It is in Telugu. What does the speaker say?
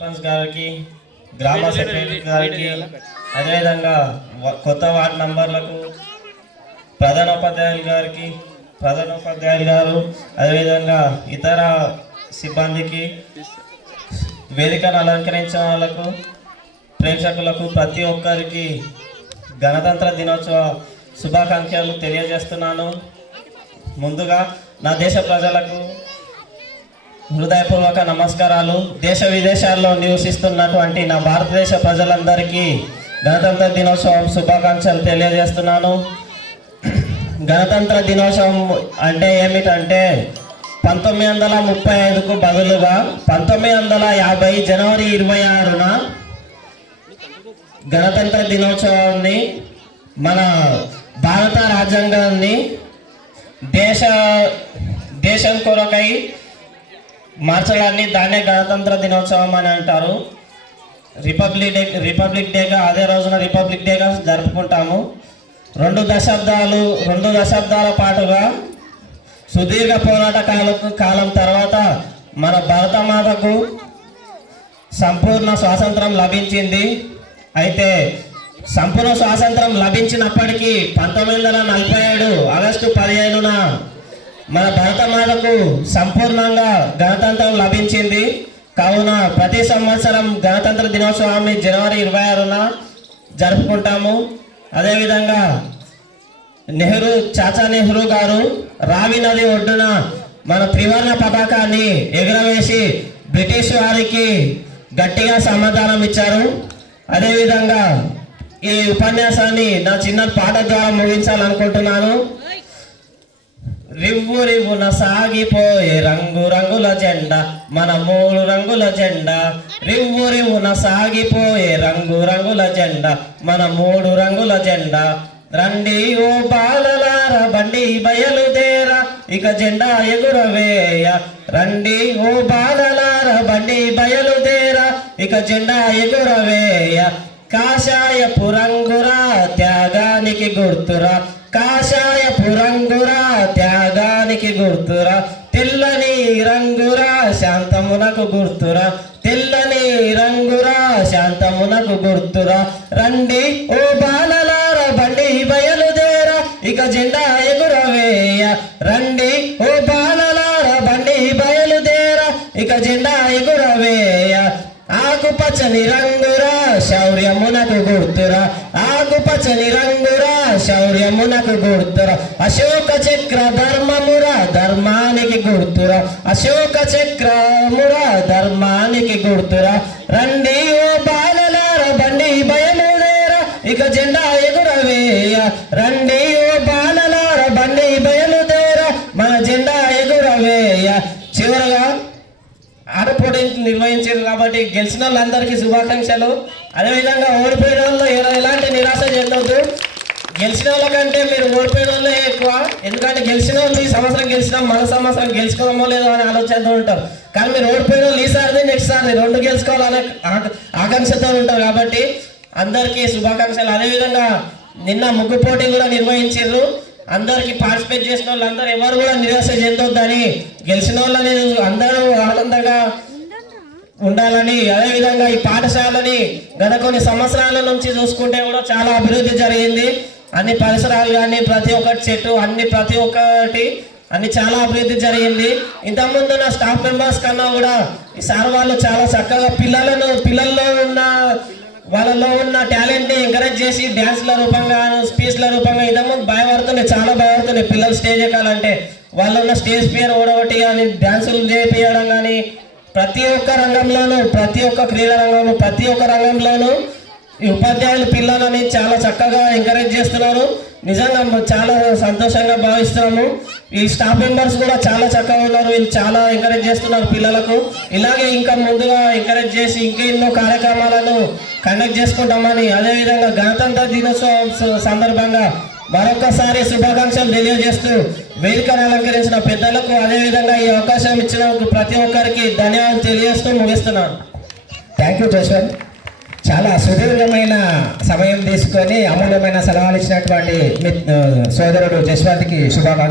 సర్పంచ్ గారికి, గ్రామ సెక్రటరీ గారికి, అదేవిధంగా కొత్త వార్డు నంబర్లకు, ప్రధానోపాధ్యాయులు గారు, అదేవిధంగా ఇతర సిబ్బందికి, వేదికను అలంకరించిన వాళ్ళకు, ప్రేక్షకులకు ప్రతి ఒక్కరికి గణతంత్ర దినోత్సవ శుభాకాంక్షలు తెలియజేస్తున్నాను. ముందుగా నా దేశ ప్రజలకు హృదయపూర్వక నమస్కారాలు. దేశ విదేశాల్లో నివసిస్తున్నటువంటి నా భారతదేశ ప్రజలందరికీ గణతంత్ర దినోత్సవం శుభాకాంక్షలు తెలియజేస్తున్నాను. గణతంత్ర దినోత్సవం అంటే ఏమిటంటే 1935కు బదులుగా 1950 జనవరి 26న గణతంత్ర దినోత్సవాన్ని మన భారత రాజ్యాంగాన్ని దేశం కొరకై మార్చడాన్ని దాన్నే గణతంత్ర దినోత్సవం అని అంటారు. రిపబ్లిక్ డేగా అదే రోజున రిపబ్లిక్ డేగా జరుపుకుంటాము. రెండు దశాబ్దాల పాటుగా సుదీర్ఘ పోరాట కాలం తర్వాత మన భారతమాతకు సంపూర్ణ స్వాతంత్రం లభించింది. అయితే సంపూర్ణ స్వాతంత్రం లభించినప్పటికీ 1947 ఆగస్టు 15న మన భారతమాతకు సంపూర్ణంగా గణతంత్రం లభించింది. కావున ప్రతి సంవత్సరం గణతంత్ర దినోత్సవాన్ని జనవరి 26న జరుపుకుంటాము. అదేవిధంగా చాచా నెహ్రూ గారు రావి నది ఒడ్డున మన త్రివర్ణ పతాకాన్ని ఎగురవేసి బ్రిటిష్ వారికి గట్టిగా సమాధానం ఇచ్చారు. అదేవిధంగా ఈ ఉపన్యాసాన్ని నా చిన్న పాట ద్వారా ముగించాలనుకుంటున్నాను. రివ్వు రివ్వున సాగిపోయే రంగు రంగుల జెండా మన 3 రంగుల జెండా. రివ్వు రివ్వున సాగిపోయే రంగు రంగుల జెండా మన 3 రంగుల జెండా. రండి ఓ బాలలార బండి బయలుదేర ఇక జెండా ఎగురవేయ. రండి ఓ బాలలార బండి బయలుదేర ఇక జెండా ఎగురవేయ. కాషాయపు రంగురా త్యాగానికి గుర్తురా, కాషాయపు రంగురా త్యాగానికి గుర్తురా. తెల్లని రంగురా శాంతమునకు గుర్తురా, తెల్లని రంగురా శాంతమునకు గుర్తురా. రండి ఓ బాలలార బండి బయలుదేర ఇక జెండా ఎగురవేయ. రండి ఓ బాలలార బండి బయలుదేర ఇక జెండా ఎగురవేయ. ఆకుపచ్చని రంగురా శౌర్యమునకు గుర్తురా, ఆకుపచ్చని రంగురా శౌర్యమునకు గుర్తురా. అశోక చక్ర ధర్మమురా ధర్మానికి గుర్తురా, అశోక చక్రమురా ధర్మానికి గుర్తురా. రండి ఓ బాలలార బండి బయలుదేర ఇక జెండా ఎగురవేయ. రండి ఓ బాలలార బండి బయలుదేర మన జెండా ఎగురవేయ. చివరగా ఆటపోటీ నిర్వహించారు కాబట్టి గెలిచిన వాళ్ళందరికీ శుభాకాంక్షలు. అదేవిధంగా ఓడిపోయిన వాళ్ళు ఎలాంటి నిరాశ చెందొద్దు. గెలిచిన వాళ్ళకంటే మీరు ఓడిపోయిన వాళ్ళే ఎక్కువ. ఎందుకంటే గెలిచిన వాళ్ళు ఈ సంవత్సరం గెలిచినాం, మన సంవత్సరం గెలుచుకోవడమో లేదో అని ఆలోచనతో ఉంటారు. కానీ మీరు ఓడిపోయిన వాళ్ళు ఈసారి నెక్స్ట్ సారి 2 గెలుచుకోవాలనే ఆకాంక్షతో ఉంటారు. కాబట్టి అందరికీ శుభాకాంక్షలు. అదేవిధంగా నిన్న ముగ్గు పోటీ కూడా నిర్వహించారు. అందరికి పార్టిసిపేట్ చేసిన వాళ్ళందరూ ఎవరు కూడా నిరాశ చెందొద్దని, గెలిచిన వాళ్ళని అందరూ ఆనందంగా ఉండాలని. అదేవిధంగా ఈ పాఠశాలని గత కొన్ని సంవత్సరాల నుంచి చూసుకుంటే కూడా చాలా అభివృద్ధి జరిగింది. అన్ని పరిసరాలు కానీ ప్రతి ఒక్కటి చెట్టు ప్రతి ఒక్కటి చాలా అభివృద్ధి జరిగింది. ఇంతకుముందు నా స్టాఫ్ మెంబర్స్ కన్నా కూడా ఈ సార్ వాళ్ళు చాలా చక్కగా వాళ్ళలో ఉన్న టాలెంట్ని ఎంకరేజ్ చేసి డ్యాన్స్ల రూపంగా స్పీచ్ల రూపంగా ఇంతకుముందు చాలా భయపడుతున్నాయి పిల్లలు స్టేజ్ ఎక్కాలంటే. వాళ్ళు ఉన్న స్టేజ్ ఫియర్ ఓడగొట్టి కానీ డ్యాన్సులు చేపించడం కానీ ప్రతి ఒక్క రంగంలోనూ, ప్రతి ఒక్క క్రీడా రంగంలో, ప్రతి ఒక్క రంగంలోనూ ఈ ఉపాధ్యాయులు పిల్లలని చాలా చక్కగా ఎంకరేజ్ చేస్తున్నారు. నిజంగా చాలా సంతోషంగా భావిస్తున్నాము. ఈ స్టాఫ్ మెంబర్స్ కూడా చాలా చక్కగా ఉన్నారు. వీళ్ళు చాలా ఎంకరేజ్ చేస్తున్నారు పిల్లలకు. ఇలాగే ఇంకా ముందుగా ఎంకరేజ్ చేసి ఇంకా ఎన్నో కార్యక్రమాలను కండక్ట్ చేసుకుంటామని, అదేవిధంగా గణతంత్ర దినోత్సవం సందర్భంగా మరొకసారి శుభాకాంక్షలు తెలియజేస్తూ వేదికను అలంకరించిన పెద్దలకు, అదేవిధంగా ఈ అవకాశం ఇచ్చిన ప్రతి ఒక్కరికి ధన్యవాదాలు తెలియజేస్తూ ముగిస్తున్నాను. Thank you Jashwanth. చాలా సుదీర్ఘమైన సమయం తీసుకొని అమూల్యమైన సలహాలు ఇచ్చినటువంటి సోదరుడు జశ్వంత్కి శుభాకాంక్షలు.